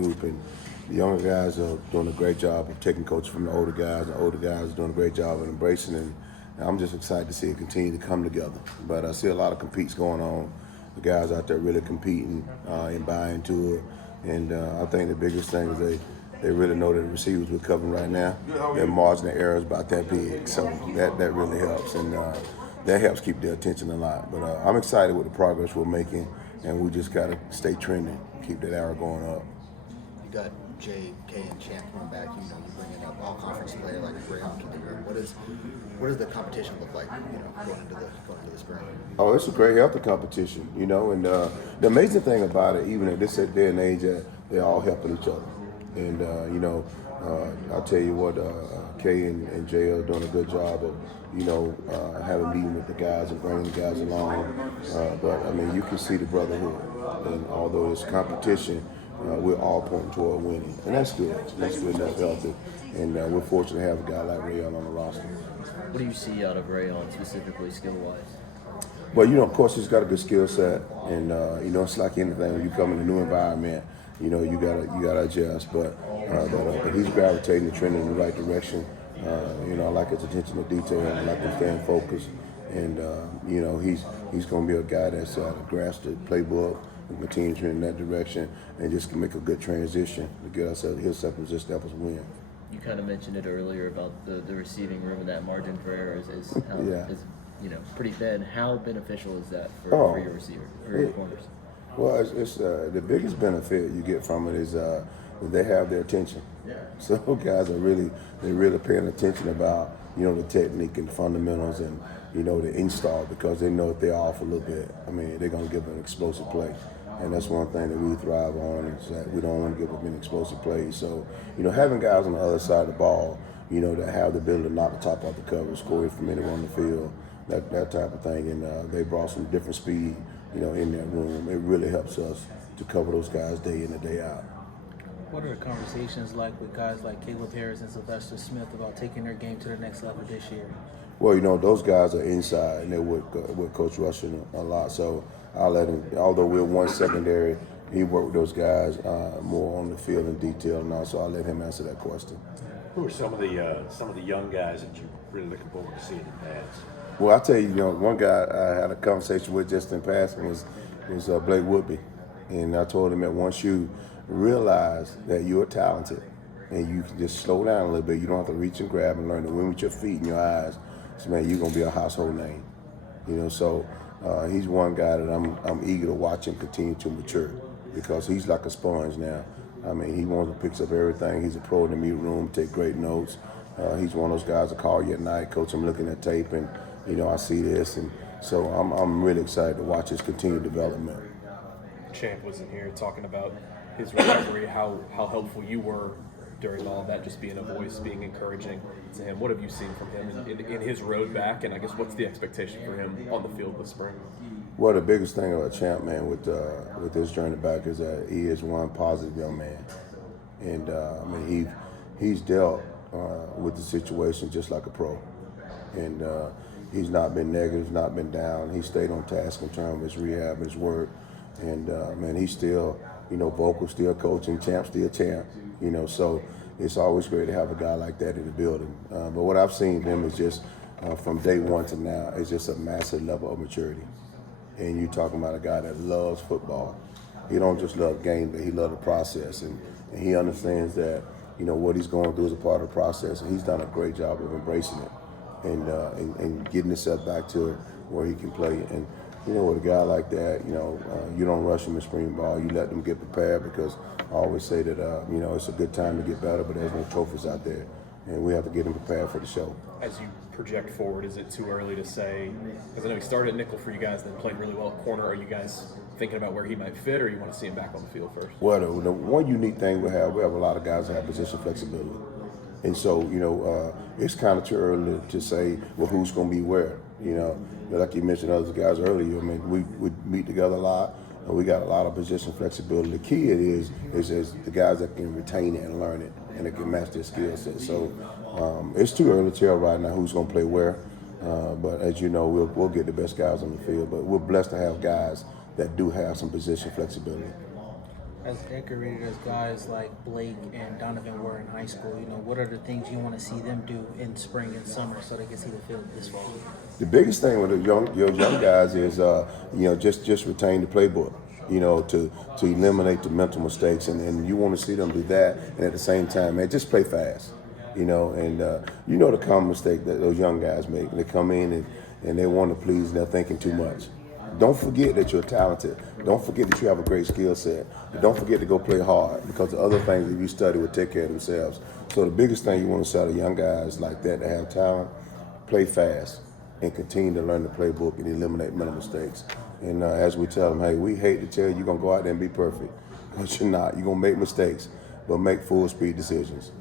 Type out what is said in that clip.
group, and the younger guys are doing a great job of taking coaching from the older guys. The older guys are doing a great job of embracing it. And I'm just excited to see it continue to come together. But I see a lot of competes going on. The guys out there really competing and buying into it. And I think the biggest thing is they really know that the receivers we're covering right now, their margin of error is about that big. So that really helps. And that helps keep their attention a lot. But I'm excited with the progress we're making, and we just got to stay trending, keep that arrow going up. You got J, K, and Champ coming back. You know, you bring in an all-conference player like Ray. What does the competition look like? You know, going into the spring. Oh, it's a great healthy competition. You know, and the amazing thing about it, even at this day and age, they're all helping each other. And you know, I'll tell you what, Kay and Jay are doing a good job of, you know, having a meeting with the guys and bringing the guys along. But I mean, you can see the brotherhood, and although it's competition, we're all pointing toward winning, and that's good. That's good. That's healthy, and we're fortunate to have a guy like Rayon on the roster. What do you see out of Rayon specifically, skill-wise? Well, you know, of course, he's got a good skill set, and you know, it's like anything. When you come in a new environment, you know, you gotta adjust. But he's gravitating the trend in the right direction. You know, I like his attention to detail. I like him staying focused, and you know, he's going to be a guy that's grasp the playbook and continue to trend in that direction, and just can make a good transition to get himself in position to help us win. You kind of mentioned it earlier about the receiving room, and that margin for error is you know, pretty thin. How beneficial is that for your receiver or your corners? Well, it's the biggest benefit you get from it is that they have their attention. Yeah. So guys are really paying attention about, you know, the technique and the fundamentals and, you know, the install, because they know if they're off a little bit, I mean, they're going to give an explosive play. And that's one thing that we thrive on, is that we don't want to give up any explosive plays. So, you know, having guys on the other side of the ball, you know, that have the ability to knock the top off the cover, score it from anywhere on the field, that type of thing. And they brought some different speed, you know, in that room. It really helps us to cover those guys day in and day out. What are the conversations like with guys like Caleb Harris and Sylvester Smith about taking their game to the next level this year? Well, you know, those guys are inside, and they're with Coach Russian a lot. So I'll let him, although we're one secondary, he worked with those guys more on the field in detail now, so I'll let him answer that question. Who are some of the young guys that you're really looking forward to seeing in pads? Well, I'll tell you, you know, one guy I had a conversation with just in passing was Blake Woodby. And I told him that once you realize that you're talented and you can just slow down a little bit, you don't have to reach and grab and learn to win with your feet and your eyes, so man, you're going to be a household name. You know, so he's one guy that I'm eager to watch him continue to mature, because he's like a sponge now. I mean, he wants to pick up everything. He's a pro in the meet room, take great notes. He's one of those guys that call you at night, coach, I'm looking at tape, and you know, I see this, and so I'm really excited to watch his continued development. Champ was in here talking about his recovery, how helpful you were during all of that, just being a voice, being encouraging to him. What have you seen from him in his road back, and I guess what's the expectation for him on the field this spring? Well, the biggest thing about Champ, man, with his journey back is that he is one positive young man, and I mean he's dealt with the situation just like a pro, and he's not been negative, not been down. He stayed on task in terms of his rehab, his work, and man, he's still, you know, vocal, still coaching, champ, still champ, you know. So it's always great to have a guy like that in the building. But what I've seen him is just from day one to now, it's just a massive level of maturity. And you're talking about a guy that loves football. He don't just love game, but he loves the process, and he understands that, you know, what he's going through is a part of the process, and he's done a great job of embracing it and getting himself back to where he can play. And you know, with a guy like that, you know, you don't rush him in spring ball. You let them get prepared, because I always say that, you know, it's a good time to get better, but there's no trophies out there, and we have to get them prepared for the show. As you project forward, is it too early to say, because I know he started at nickel for you guys, then played really well at corner, are you guys thinking about where he might fit, or you want to see him back on the field first? Well, the one unique thing we have a lot of guys that have position flexibility. And so, you know, it's kind of too early to say, well, who's going to be where, you know. Like you mentioned other guys earlier, I mean, we meet together a lot, and we got a lot of position flexibility. The key is the guys that can retain it and learn it, and that can match their skill set. So it's too early to tell right now who's going to play where. But as you know, we'll get the best guys on the field. But we're blessed to have guys that do have some position flexibility. As decorated as guys like Blake and Donovan were in high school, what are the things you want to see them do in spring and summer so they can see the field this fall? The biggest thing with your young guys is just retain the playbook. To eliminate the mental mistakes, and you want to see them do that, and at the same time, man, just play fast. The common mistake that those young guys make. They come in and they want to please, and they're thinking too much. Don't forget that you're talented. Don't forget that you have a great skill set. But don't forget to go play hard, because the other things that you study will take care of themselves. So the biggest thing you want to say to young guys like that have talent, play fast and continue to learn the playbook and eliminate mental mistakes. And as we tell them, hey, we hate to tell you you're going to go out there and be perfect, because you're not. You're going to make mistakes, but make full speed decisions.